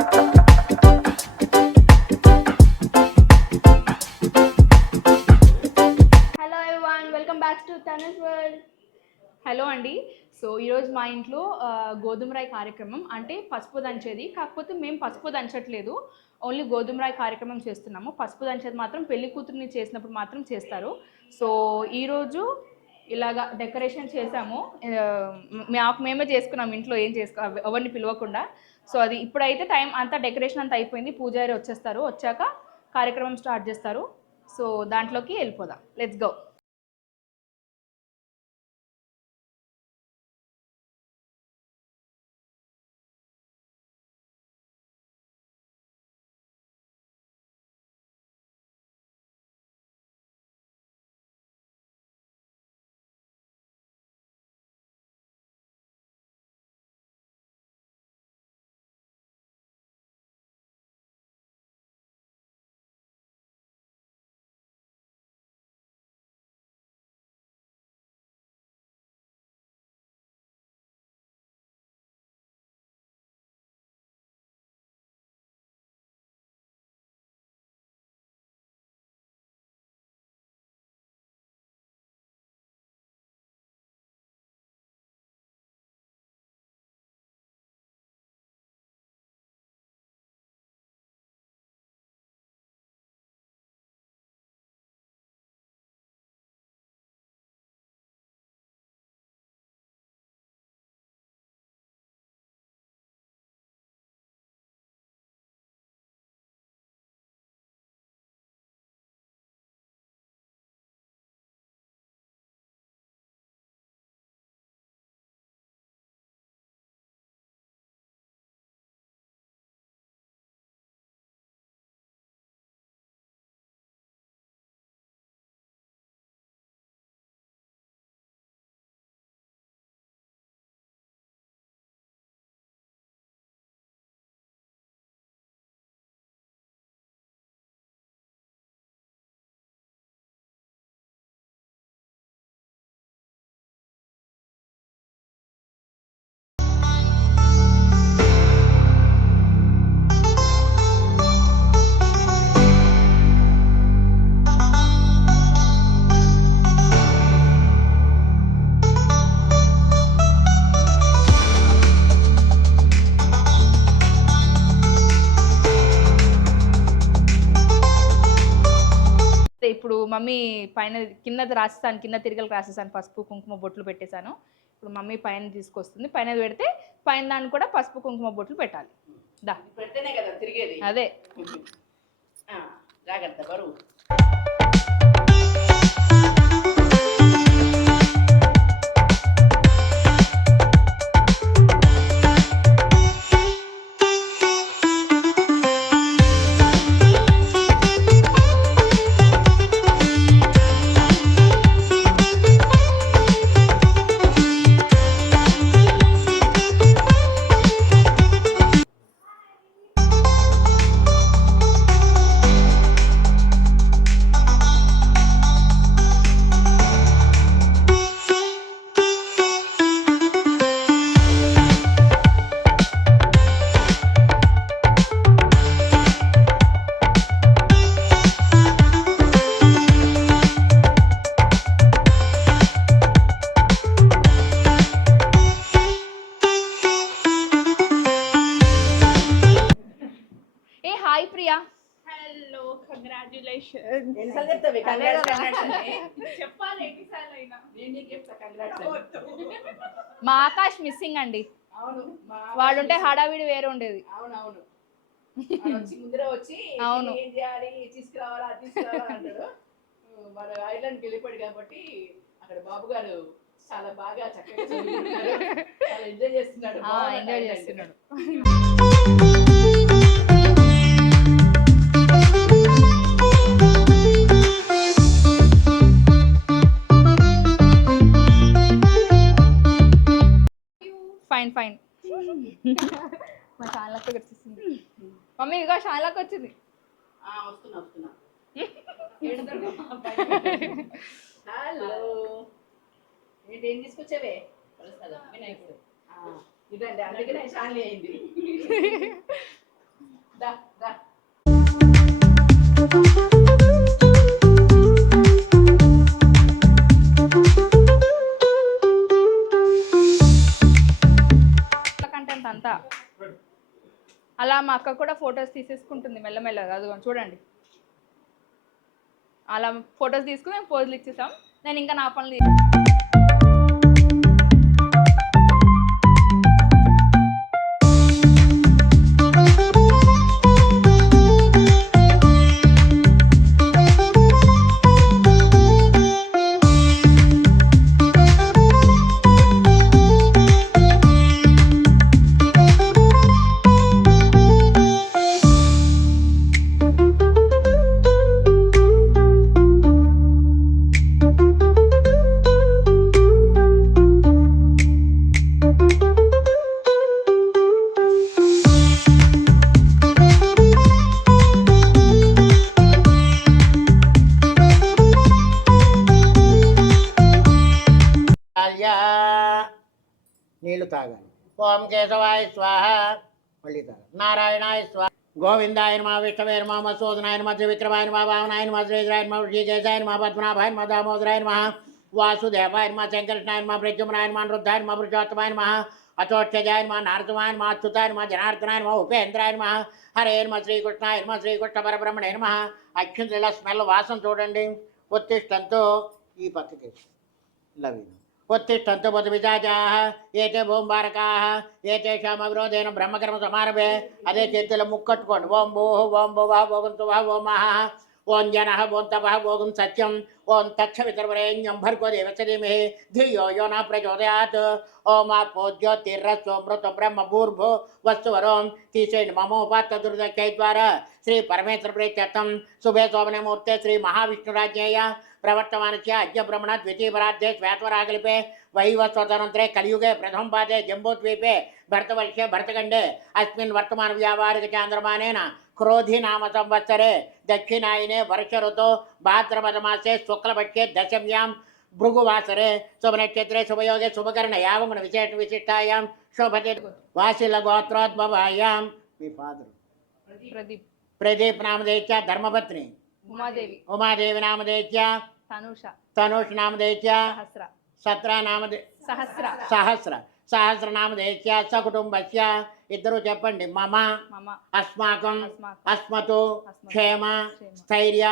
Hello అండి. So ఈరోజు మా ఇంట్లో గోధుమ రాయి కార్యక్రమం, అంటే పసుపు దంచేది. కాకపోతే మేము పసుపు దంచట్లేదు, ఓన్లీ గోధుమ రాయి కార్యక్రమం చేస్తున్నాము. పసుపు దంచేది మాత్రం పెళ్లి కూతురిని చేసినప్పుడు మాత్రం చేస్తారు. సో ఈరోజు ఇలాగా డెకరేషన్ చేసాము. మేమే చేసుకున్నాము ఇంట్లో, ఏం ఎవరిని పిలవకుండా. సో అది ఇప్పుడైతే టైం అంతా డెకరేషన్ అంతా అయిపోయింది. పూజారి వచ్చేస్తారు, వచ్చాక కార్యక్రమం స్టార్ట్ చేస్తారు. సో దాంట్లోకి వెళ్ళిపోదాం. Let's go. ఇప్పుడు మమ్మీ పైన కింద రాసేసాను, కింద తిరగలు రాసేసాను, పసుపు కుంకుమ బొట్లు పెట్టేశాను. ఇప్పుడు మమ్మీ పైన తీసుకొస్తుంది, పైన పెడితే పైన దాన్ని కూడా పసుపు కుంకుమ బొట్లు పెట్టాలి. దా పెడితేనే కదా తిరిగేది. అదే జాగ్రత్త బరువు. హాయ్ ప్రియా. Hello, congratulation. మా ఆకాష్ మిస్సింగ్ అండి. వాడుంటే హడావిడి వేరే ఉండేది. అవునవును, ముందర వచ్చి అవును ఏం చేయాలి, తీసుకురావాలా అంటాడు. వాడు ఐర్లాండ్కి వెళ్ళిపోయాడు కాబట్టి అక్కడ బాబు గారు చాలా బాగా చక్కగా చాలా ఎంజాయ్ చేస్తున్నాడు. Fine fine. మా షాన్లకి వచ్చేసింది మమ్మీ, ఇదిగో షాన్లకి వచ్చింది. వస్తున్నా. హలో, ఏం తీసుకొచ్చావే? వినాయకుడు. ఇదండి, అందుకనే షాన్లీ అయింది. కంటెంట్ అంతా అలా మా అక్క కూడా ఫొటోస్ తీసేసుకుంటుంది మెల్లమెల్లగా. అది చూడండి, అలా ఫొటోస్ తీసుకుని మేము పోజులు ఇచ్చేసాం. నేను ఇంకా నా పనులు నీళ్లు తాగాలి. ఓం కేశవాయ స్వాహ, మళ్ళీ తాగాలి. నారాయణాయ స్వాహ, గోవిందాయ నమః, విష్ణవే నమః, మధుసూదనాయ నమః, త్రివిక్రమాయ నమః, వామనాయ నమః, శ్రీధరాయ నమః, ఋషికేశాయ నమః, పద్మనాభాయ నమః, దామోదరాయ నమః, వాసుదేవాయ నమః, శంకరకృష్ణాయ నమః, ప్రద్యుమ్నాయ నమః, అనిరుద్ధాయ నమః, పురుషోత్తమాయ నమః, అచోక్షజాయ నమః, నారసింహాయ నమః, అచ్యుతాయ నమః, జనార్దనాయ నమః, ఉపేంద్రాయ నమః, హరే నమః, శ్రీకృష్ణాయ నమః, శ్రీకృష్ణ పరబ్రహ్మణే నమః. అక్షంతలు ఇలా స్మెల్ వాసన చూడండి. ఉత్తిష్టంతో ఈ పక్కకి లవీన ఉత్తిష్టంతో బుధవిజాజాః ఏతే భూంబారకాః ఏతేషామవిరోధేన బ్రహ్మకర్మ సమారభే. అదే చేతిలో ముక్కట్టుకోండి. ఓం భూః ఓం భువః ఓం సువః ఓం మహః ఓం జనః ఓం తపః ఓం సత్యం ఓం తక్షవితర్వరేణ్యం భర్గో దేవస్య ధీమహి ధియో యో నః ప్రచోదయాత్. ఓం ఆపో జ్యోతిర్రస్వమృత బ్రహ్మ భూర్భు వస్తువరోం. తీసేయండి. మమోపాత్త దుర్దక్షై ద్వారా శ్రీ పరమేశ్వర ప్రీత్యర్థం శుభే శోభనే మూర్తే శ్రీ మహావిష్ణురాజ్ఞేయ ప్రవర్తమానస్య అద్య బ్రహ్మణ ద్వితీయపరాध्ये శ్వేతవరాకల్పే వైవస్వతనంతरे कलियुगे प्रथम पादे जम्बूद्वीपे भरतवर्षे भरतखण्डे अस्मिन् वर्तमान व्यावहारिक चान्द्रमानेन क्रोधी नाम संवत्सरे दक्षिणायने वर्ष ऋतौ भाद्रपदमासे शुक्लपक्षे दशम्यां भृगुवासरे शुभनक्षत्रे शुभयोगे शुभकर्ण यावगुण विशेष विशिष्टायां शोभते वासिलगोत्रोद्भवायां. మీ ఫాదర్ ప్రదీప్, ప్రదీప్ నామధేయ ధర్మపత్ని ఉమాదేవి, ఉమాదేవి నామధేయ తనుష, తనుష్ నామధేయ సహస్ర, సత్ర నామధే సహస్ర, సహస్ర సహస్రనామధేయ సకుటుంబస్య. ఇద్దరు చెప్పండి. మమ మమ అస్మాకం అస్మాకం అస్మతు అస్మతు క్షేమ క్షేమ స్థైర్య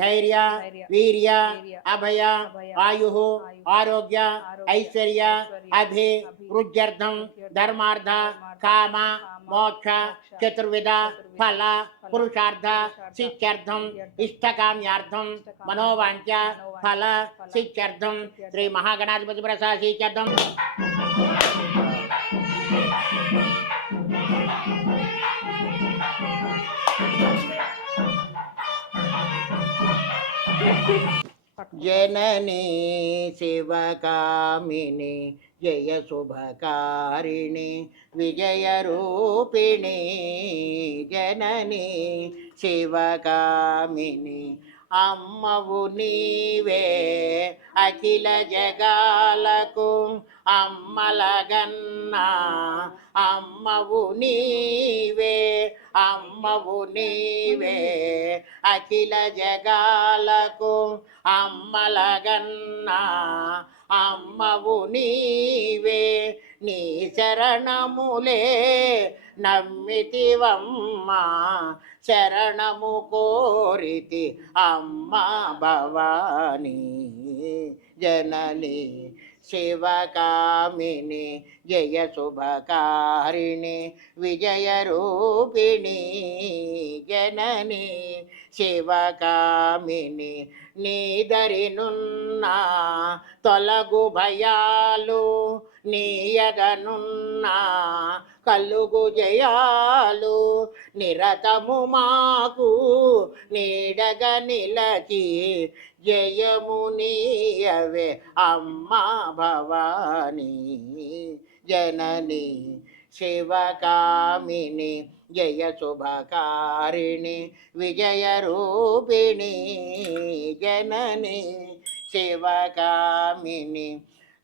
ధైర్య ధైర్య ధైర్య వీర్య వీర్య అభయ అభయ ఆయు ఆయు ఆరోగ్య ఆరోగ్య ఐశ్వర్య ఐశ్వర్య అభి అభి వృద్ధ్యర్థం వృద్ధ్యర్థం ధర్మార్థ ధర్మార్థ కామ కామ మోక్ష మోక్ష చతుర్విధ చతుర్విధ ఫల ఫల పురుషార్థ పురుషార్థ సిద్ధ్యర్థం సిద్ధ్యర్థం ఇష్టకామ్యార్థం ఇష్టకామ్యార్థం మనోవాంఛ మనోవాంఛ ఫల ఫల సిద్ధ్యర్థం సిద్ధ్యర్థం శ్రీ మహాగణాధిపతి ప్రసాదీత్యర్థం. जननी शिवकामिनी जय शुभकारिणी विजयरूपिणी. जननी शिवकामिनी అమ్మవు నీవే అఖిల జగాలకు అమ్మలగన్నా. అమ్మవు నీవే అమ్మవు నీవే అఖిల జగాలకు అమ్మలగన్నా. అమ్మవు నీవే నీ శరణములే నమ్మితివమ్మా. శరణము కోరితి అమ్మ భవానీ. జనని శివకామిని జయ శుభకారిణి విజయరూపిణి. జనని శివకామిని నీదరినున్న తొలగు భయాలు నీయదనున్నా కలుగు జయాలు. నిరతము మాకు నీడగ నిలచి జయము నీయవే అమ్మా భవానీ. జనని శివకామిని జయ శుభకారిణి విజయరూపిణి. జనని శివకామిని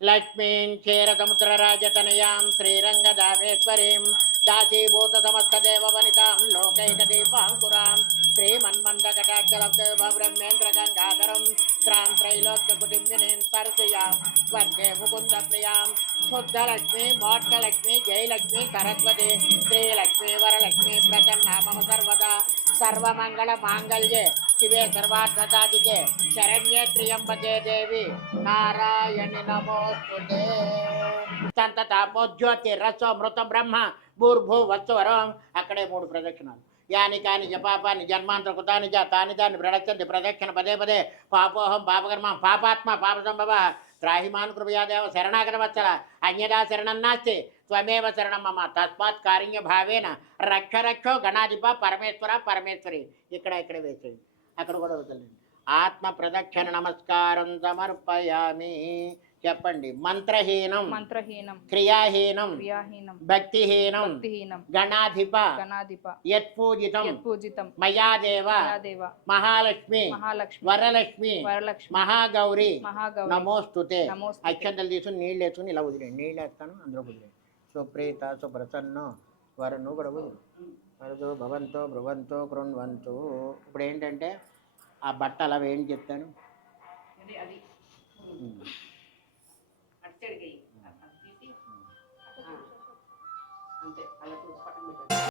లక్ష్మీం క్షీరసముద్రరాజతనయాం శ్రీరంగదామేశ్వరీం దాసీభూత సమస్తదేవ వనితాం లోకైకదీపాంకురాం श्रीमन्मन्दकटाक्षलब्धब्रह्मेन्द्रगङ्गाधरं त्रां त्रैलोक्यकुटिम्बिनीं सरसिजां वन्दे मुकुन्दप्रियां शुद्धलक्ष्मी मोक्षलक्ष्मी जयलक्ष्मी सरस्वती श्रीलक्ष्मी वरलक्ष्मी प्रसन्ना मम सर्वदा सर्वमङ्गलमाङ्गल्ये शिवे सर्वार्थसाधिके शरण्ये त्र्यम्बके देवी नारायणि नमोस्तुते సంతతాపోజ్యోతి రసో మృత బ్రహ్మ భూర్భూ వత్సవరం అక్కడే 3 ప్రదక్షిణాలు యాని కాని జపాపాని జన్మాంతర కృతాని జ తాని దాన్ని ప్రణచ్చంతి ప్రదక్షిణ పదే పదే పాపోహం పాపకర్మ పాపాత్మ పాప సంభవ త్రాహిమాన్ కృపయాదేవ శరణాగత వత్సల అన్యదా శరణం నాస్తి త్వమేవ శరణం మమ తస్మాత్ కారుణ్య భావేన రక్ష రక్షో గణాధిప పరమేశ్వర పరమేశ్వరి ఇక్కడ వేసేది అక్కడ కూడా వదలండి ఆత్మ ప్రదక్షిణ నమస్కారం సమర్పయామి చెప్పండి మంత్రహీనం క్రియాహీనం భక్తిహీనం గణాధిప యత్పూజితం మయాదేవ మహాలక్ష్మి వరలక్ష్మి మహాగౌరి నమోస్తుతే అక్షంతలు తీసుకుని నీళ్ళు వేసుకుని ఇలా వదిలేండి నీళ్ళు వేస్తాను అందులో వదిలేండి సుప్రీత సుప్రసన్న వరను కూడా వరదు భవంతో భ్రువంతో కృణ్వంతు ఇప్పుడు ఏంటంటే ఆ బట్ట అలా వేయండి చెప్తాను అంతే అలా చూసి పక్కన పెట్టండి.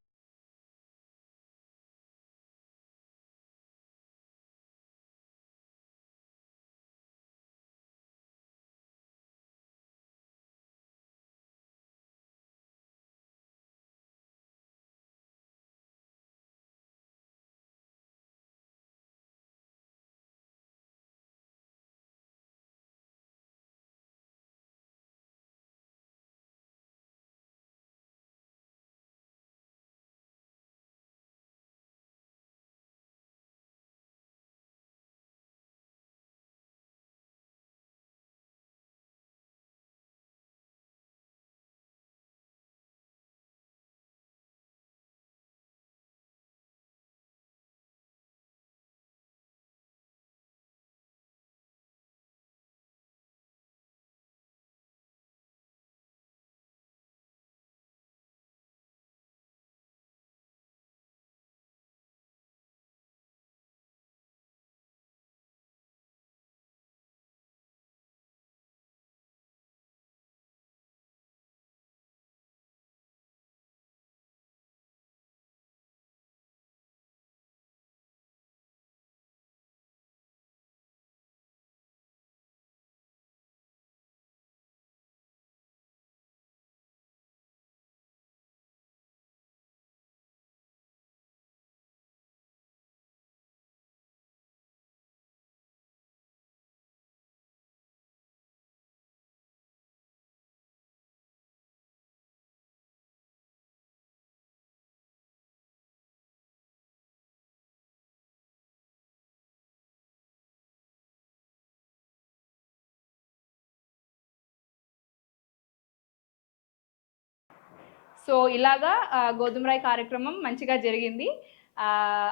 సో ఇలాగా గోధుమరాయి కార్యక్రమం మంచిగా జరిగింది.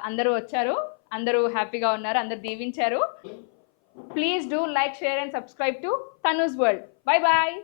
అందరూ వచ్చారు, అందరూ హ్యాపీగా ఉన్నారు, అందరూ దీవించారు. Please do like, share and subscribe to Tanu's world. Bye bye.